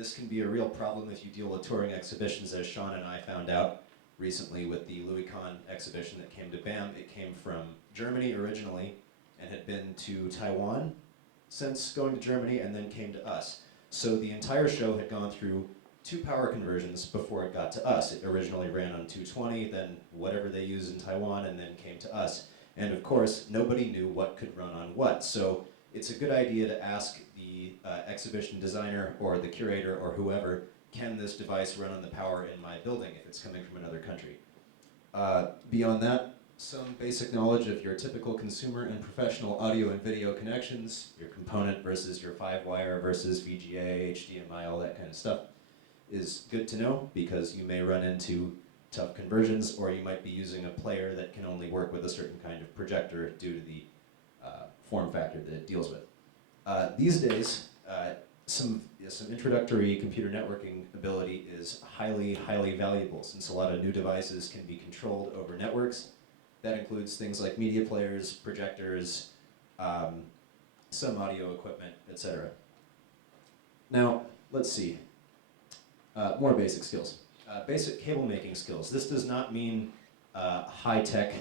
This can be a real problem if you deal with touring exhibitions, as Sean and I found out recently with the Louis Kahn exhibition that came to BAM. It came from Germany originally and had been to Taiwan since going to Germany and then came to us. So the entire show had gone through 2 power conversions before it got to us. It originally ran on 220, then whatever they use in Taiwan, and then came to us. And of course, nobody knew what could run on what. So it's a good idea to ask the exhibition designer or the curator or whoever, can this device run on the power in my building if it's coming from another country? Beyond that, some basic knowledge of your typical consumer and professional audio and video connections, your component versus your 5-wire versus VGA, HDMI, all that kind of stuff is good to know, because you may run into tough conversions, or you might be using a player that can only work with a certain kind of projector due to the form factor that it deals with. These days, some introductory computer networking ability is highly, highly valuable, since a lot of new devices can be controlled over networks. That includes things like media players, projectors, some audio equipment, etc. Now, let's see. More basic skills. Basic cable making skills. This does not mean high-tech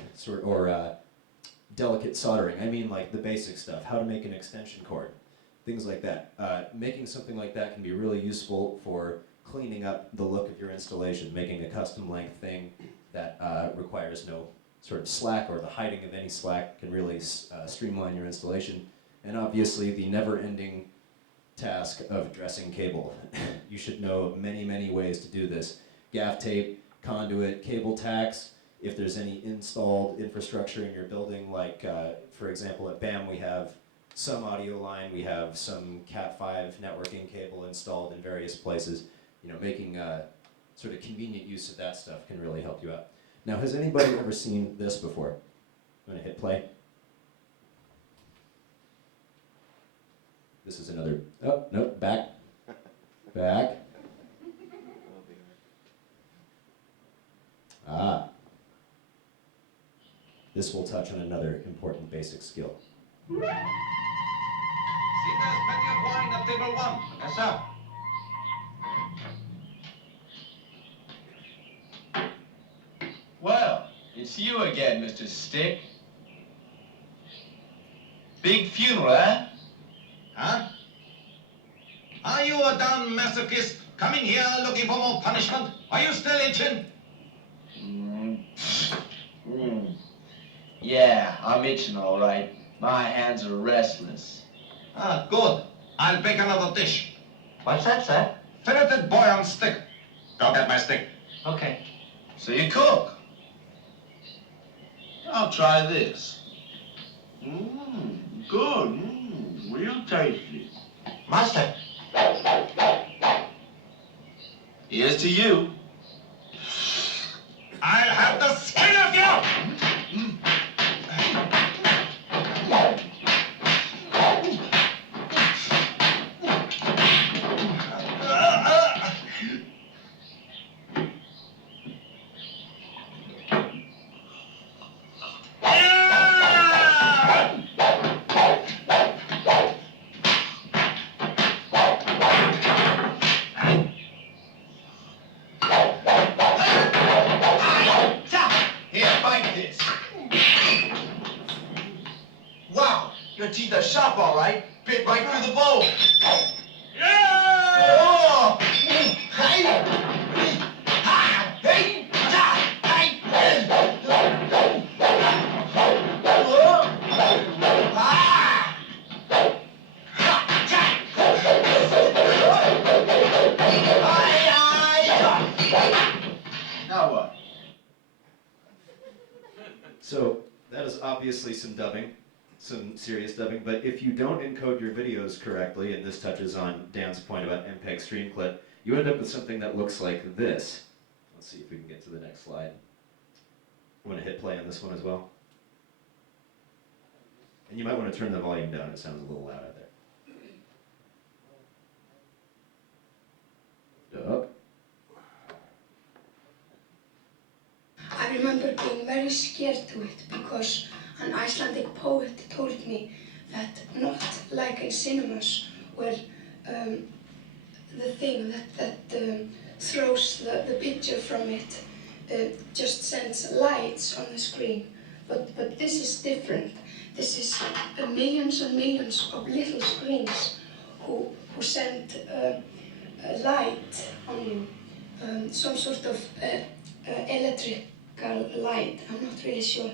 or delicate soldering. I mean like the basic stuff, how to make an extension cord, things like that. Making something like that can be really useful for cleaning up the look of your installation, making a custom length thing that requires no sort of slack, or the hiding of any slack can really streamline your installation. And obviously the never-ending task of dressing cable. You should know of many, many ways to do this. Gaff tape, conduit, cable tacks. If there's any installed infrastructure in your building, like for example at BAM we have some audio line, we have some Cat5 networking cable installed in various places. You know, making sort of convenient use of that stuff can really help you out. Now, has anybody ever seen this before? I'm going to hit play. This is another, oh, no, back, back. Ah. This will touch on another important basic skill. See, there's plenty of wine at table 1. Yes, sir. Well, it's you again, Mr. Stick. Big funeral, eh? Huh? Are you a damn masochist coming here looking for more punishment? Are you still itching? Yeah, I'm itching all right. My hands are restless. Ah, good. I'll bake another dish. What's that, sir? Filleted boy on stick. Go get my stick. Okay. So you cook? I'll try this. Good. Real tasty. Master. Here's to you. I'll have the skin of you! Wow, your teeth are sharp, all right. Bit right through the bone. Yeah! Oh! Hey! Ha! Hey! Ha! Hey! Oh! Ah! Ha! Ha! Now what? So that is obviously some dubbing, some serious dubbing, but if you don't encode your videos correctly, and this touches on Dan's point about MPEG stream clip, you end up with something that looks like this. Let's see if we can get to the next slide. I'm going to hit play on this one as well. And you might want to turn the volume down, it sounds a little loud out there. Up. I remember being very scared to it because an Icelandic poet told me that not like in cinemas where the thing that throws the picture from it just sends lights on the screen. But this is different. This is millions and millions of little screens who send light on you, some sort of electrical light. I'm not really sure.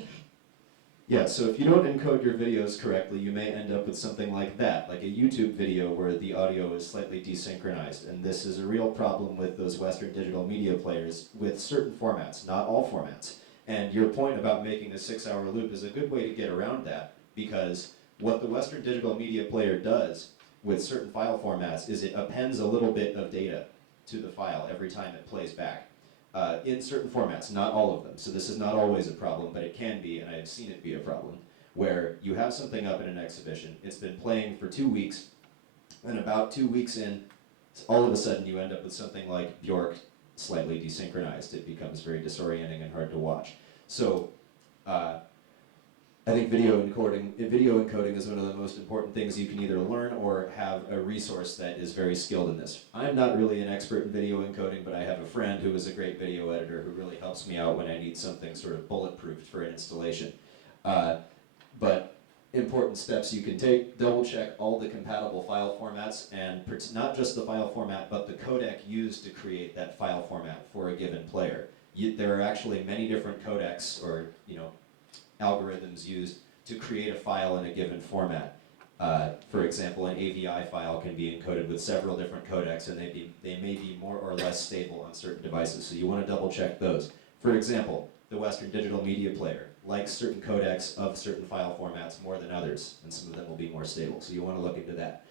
Yeah, so if you don't encode your videos correctly, you may end up with something like that, like a YouTube video where the audio is slightly desynchronized. And this is a real problem with those Western digital media players with certain formats, not all formats. And your point about making a 6-hour loop is a good way to get around that, because what the Western digital media player does with certain file formats is it appends a little bit of data to the file every time it plays back. In certain formats, not all of them. So this is not always a problem, but it can be, and I've seen it be a problem, where you have something up in an exhibition, it's been playing for 2 weeks, and about 2 weeks in, all of a sudden you end up with something like Bjork slightly desynchronized. It becomes very disorienting and hard to watch. So I think video encoding is one of the most important things you can either learn or have a resource that is very skilled in this. I'm not really an expert in video encoding, but I have a friend who is a great video editor who really helps me out when I need something sort of bulletproof for an installation. But important steps you can take: double check all the compatible file formats, and not just the file format, but the codec used to create that file format for a given player. There are actually many different codecs, or algorithms used to create a file in a given format. For example, an AVI file can be encoded with several different codecs, and they may be more or less stable on certain devices, so you want to double check those. For example, the Western digital media player likes certain codecs of certain file formats more than others, and some of them will be more stable, so you want to look into that.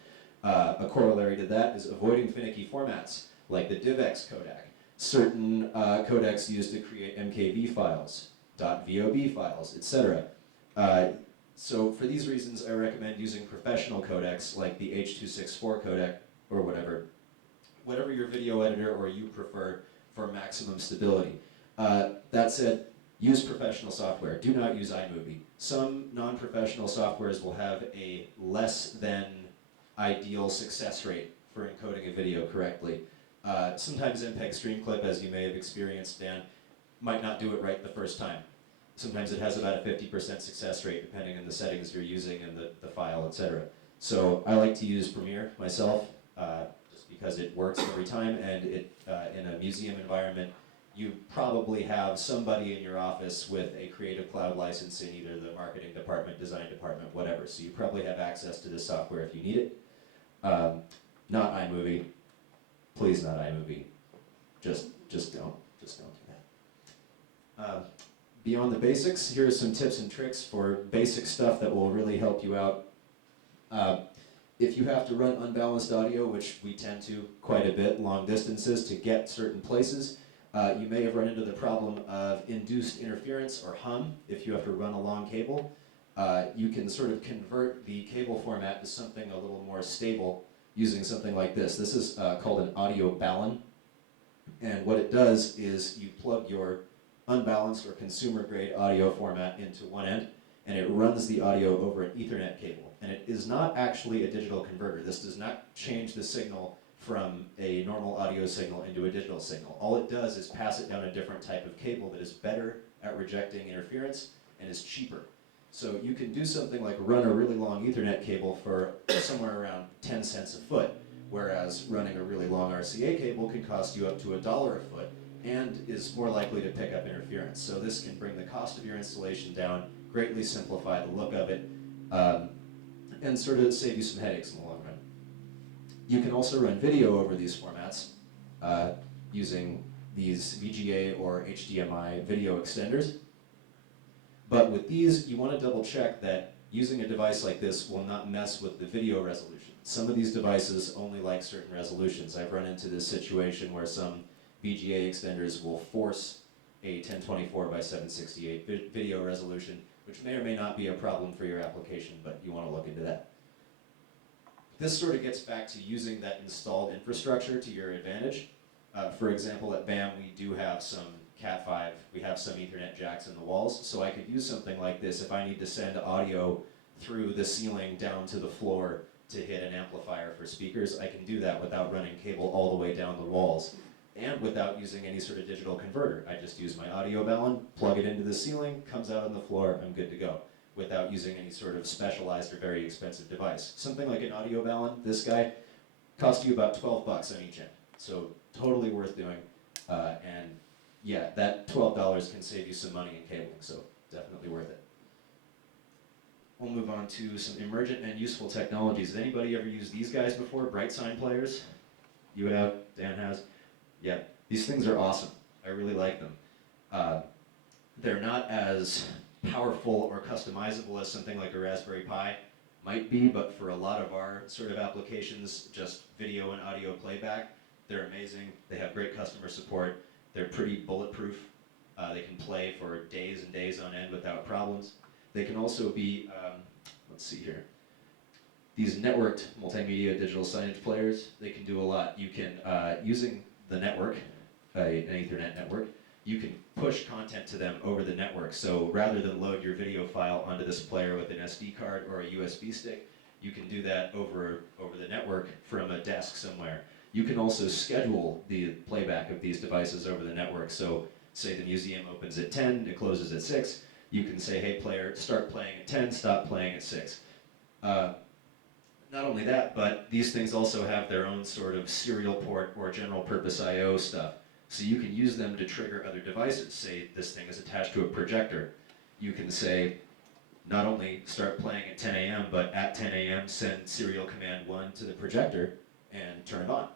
A corollary to that is avoiding finicky formats, like the DivX codec. Certain codecs used to create MKV files, .vob files, etc. So for these reasons, I recommend using professional codecs like the H.264 codec or whatever your video editor or you prefer for maximum stability. That said, use professional software. Do not use iMovie. Some non-professional softwares will have a less than ideal success rate for encoding a video correctly. Sometimes MPEG Streamclip, as you may have experienced, Dan, might not do it right the first time. Sometimes it has about a 50% success rate depending on the settings you're using and the file, etc. So I like to use Premiere myself, just because it works every time, and in a museum environment, you probably have somebody in your office with a Creative Cloud license in either the marketing department, design department, whatever. So you probably have access to this software if you need it. Not iMovie. Please, not iMovie. Just don't do that. Beyond the basics, here are some tips and tricks for basic stuff that will really help you out. If you have to run unbalanced audio, which we tend to quite a bit, long distances to get certain places, you may have run into the problem of induced interference or hum if you have to run a long cable. You can sort of convert the cable format to something a little more stable using something like this. This is called an audio balun, and what it does is you plug your unbalanced or consumer-grade audio format into one end, and it runs the audio over an Ethernet cable. And it is not actually a digital converter. This does not change the signal from a normal audio signal into a digital signal. All it does is pass it down a different type of cable that is better at rejecting interference and is cheaper. So you can do something like run a really long Ethernet cable for somewhere around 10 cents a foot, whereas running a really long RCA cable can cost you up to $1 a foot and is more likely to pick up interference. So this can bring the cost of your installation down, greatly simplify the look of it, and sort of save you some headaches in the long run. You can also run video over these formats using these VGA or HDMI video extenders. But with these, you want to double check that using a device like this will not mess with the video resolution. Some of these devices only like certain resolutions. I've run into this situation where some VGA extenders will force a 1024 by 768 video resolution, which may or may not be a problem for your application, but you want to look into that. This sort of gets back to using that installed infrastructure to your advantage. For example, at BAM, we do have some Cat5, we have some Ethernet jacks in the walls, so I could use something like this if I need to send audio through the ceiling down to the floor to hit an amplifier for speakers, I can do that without running cable all the way down the walls and without using any sort of digital converter. I just use my audio balun, plug it into the ceiling, comes out on the floor, I'm good to go, without using any sort of specialized or very expensive device. Something like an audio balun, this guy, costs you about 12 bucks on each end. So totally worth doing. And yeah, that $12 can save you some money in cabling, so definitely worth it. We'll move on to some emergent and useful technologies. Has anybody ever used these guys before? Bright sign players? You have? Dan has? Yeah. These things are awesome. I really like them. They're not as powerful or customizable as something like a Raspberry Pi might be, but for a lot of our sort of applications, just video and audio playback, they're amazing. They have great customer support. They're pretty bulletproof. They can play for days and days on end without problems. They can also be, let's see here, these networked multimedia digital signage players. They can do a lot. You can, using the network, an Ethernet network, you can push content to them over the network. So rather than load your video file onto this player with an SD card or a USB stick, you can do that over the network from a desk somewhere. You can also schedule the playback of these devices over the network. So say the museum opens at 10, it closes at 6. You can say, hey player, start playing at 10, stop playing at 6. Not only that, but these things also have their own sort of serial port or general purpose I/O stuff. So you can use them to trigger other devices. Say this thing is attached to a projector. You can say, not only start playing at 10 a.m., but at 10 a.m. send serial command 1 to the projector and turn it on.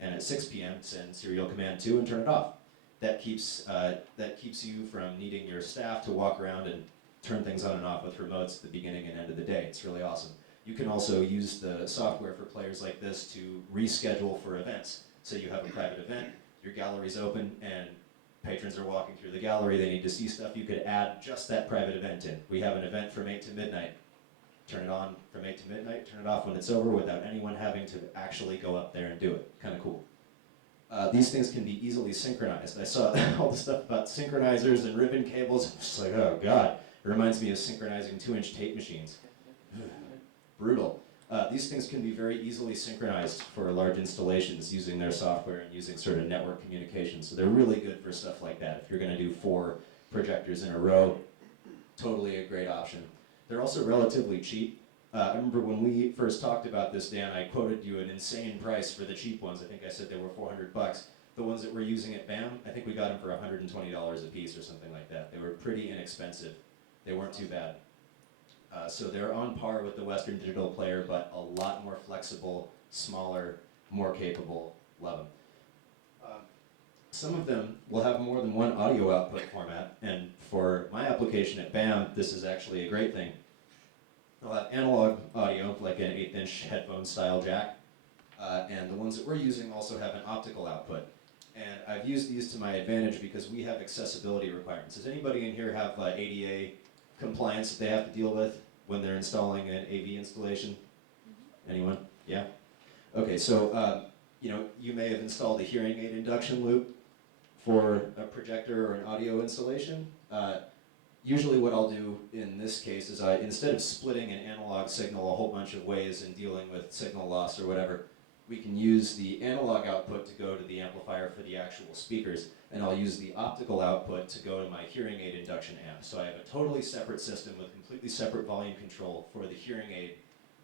And at 6 p.m. send serial command 2 and turn it off. That keeps you from needing your staff to walk around and turn things on and off with remotes at the beginning and end of the day. It's really awesome. You can also use the software for players like this to reschedule for events. So you have a private event, your gallery's open, and patrons are walking through the gallery, they need to see stuff, you could add just that private event in. We have an event from 8 to midnight. Turn it on from 8 to midnight, turn it off when it's over without anyone having to actually go up there and do it. Kind of cool. These things can be easily synchronized. I saw all the stuff about synchronizers and ribbon cables. I'm just like, oh God. It reminds me of synchronizing 2-inch tape machines. Brutal. These things can be very easily synchronized for large installations using their software and using sort of network communication. So they're really good for stuff like that. If you're going to do 4 projectors in a row, totally a great option. They're also relatively cheap. I remember when we first talked about this, Dan, I quoted you an insane price for the cheap ones. I think I said they were 400 bucks. The ones that we're using at BAM, I think we got them for $120 a piece or something like that. They were pretty inexpensive. They weren't too bad. So they're on par with the Western Digital player, but a lot more flexible, smaller, more capable. Love them. Some of them will have more than one audio output format, and for my application at BAM, this is actually a great thing. They'll have analog audio, like an 1/8-inch headphone style jack, and the ones that we're using also have an optical output. And I've used these to my advantage because we have accessibility requirements. Does anybody in here have ADA compliance that they have to deal with when they're installing an AV installation? Anyone? Yeah? Okay, so you may have installed a hearing aid induction loop for a projector or an audio installation. Usually what I'll do in this case is instead of splitting an analog signal a whole bunch of ways and dealing with signal loss or whatever, we can use the analog output to go to the amplifier for the actual speakers, and I'll use the optical output to go to my hearing aid induction amp. So I have a totally separate system with completely separate volume control for the hearing aid